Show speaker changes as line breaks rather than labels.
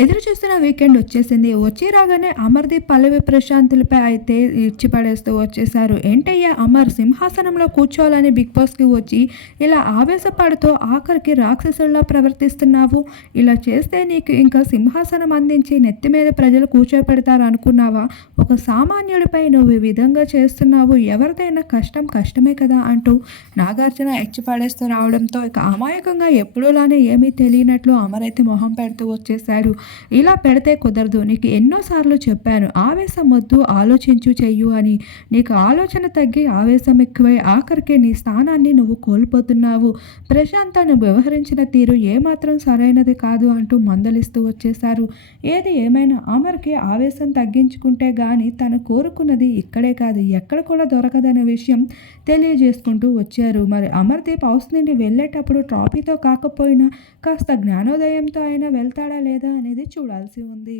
ఎదురు చూస్తున్న వీకెండ్ వచ్చేసింది. వచ్చి రాగానే అమర్దీప్ పల్లవి ప్రశాంతులపై అయితే ఇచ్చిపడేస్తూ వచ్చేసారు ఏంటయ్యా? అమర్ సింహాసనంలో కూర్చోవాలని బిగ్ బాస్కి వచ్చి ఇలా ఆవేశపడుతూ ఆఖరికి రాక్షసుల్లా ప్రవర్తిస్తున్నావు? ఇలా చేస్తే నీకు ఇంకా సింహాసనం అందించి నెత్తి మీద ప్రజలు కూర్చోపెడతారు అనుకున్నావా ఒక సామాన్యుడిపై నువ్వు ఈ విధంగా చేస్తున్నావు. ఎవరిదైనా కష్టం కష్టమే కదా అంటూ నాగార్జున ఎచ్చిపడేస్తూ రావడంతో ఇక అమాయకంగా ఎప్పుడూలానే ఏమీ తెలియనట్లు అమర్ అయితే మొహం పెడుతూ వచ్చేసాడు ఇలా పెడితే కుదరదు. నీకు ఎన్నోసార్లు చెప్పాను ఆవేశం వద్దు ఆలోచించు చెయ్యు అని. నీకు ఆలోచన తగ్గి ఆవేశం ఎక్కువై ఆఖరికి నీ స్థానాన్ని నువ్వు కోల్పోతున్నావు. ప్రశాంత నువ్వు వ్యవహరించిన తీరు ఏమాత్రం సరైనది కాదు అంటూ మందలిస్తూ వచ్చేశారు. ఏది ఏమైనా అమర్కి ఆవేశం తగ్గించుకుంటే గాని తను కోరుకున్నది ఇక్కడే కాదు ఎక్కడ కూడా దొరకదనే విషయం తెలియజేసుకుంటూ వచ్చారు. మరి అమర్దీప్ హౌస్ నుండి వెళ్ళేటప్పుడు ట్రాఫీతో కాకపోయినా కాస్త జ్ఞానోదయంతో అయినా వెళ్తాడా లేదా అనేది చూడాల్సి ఉంది.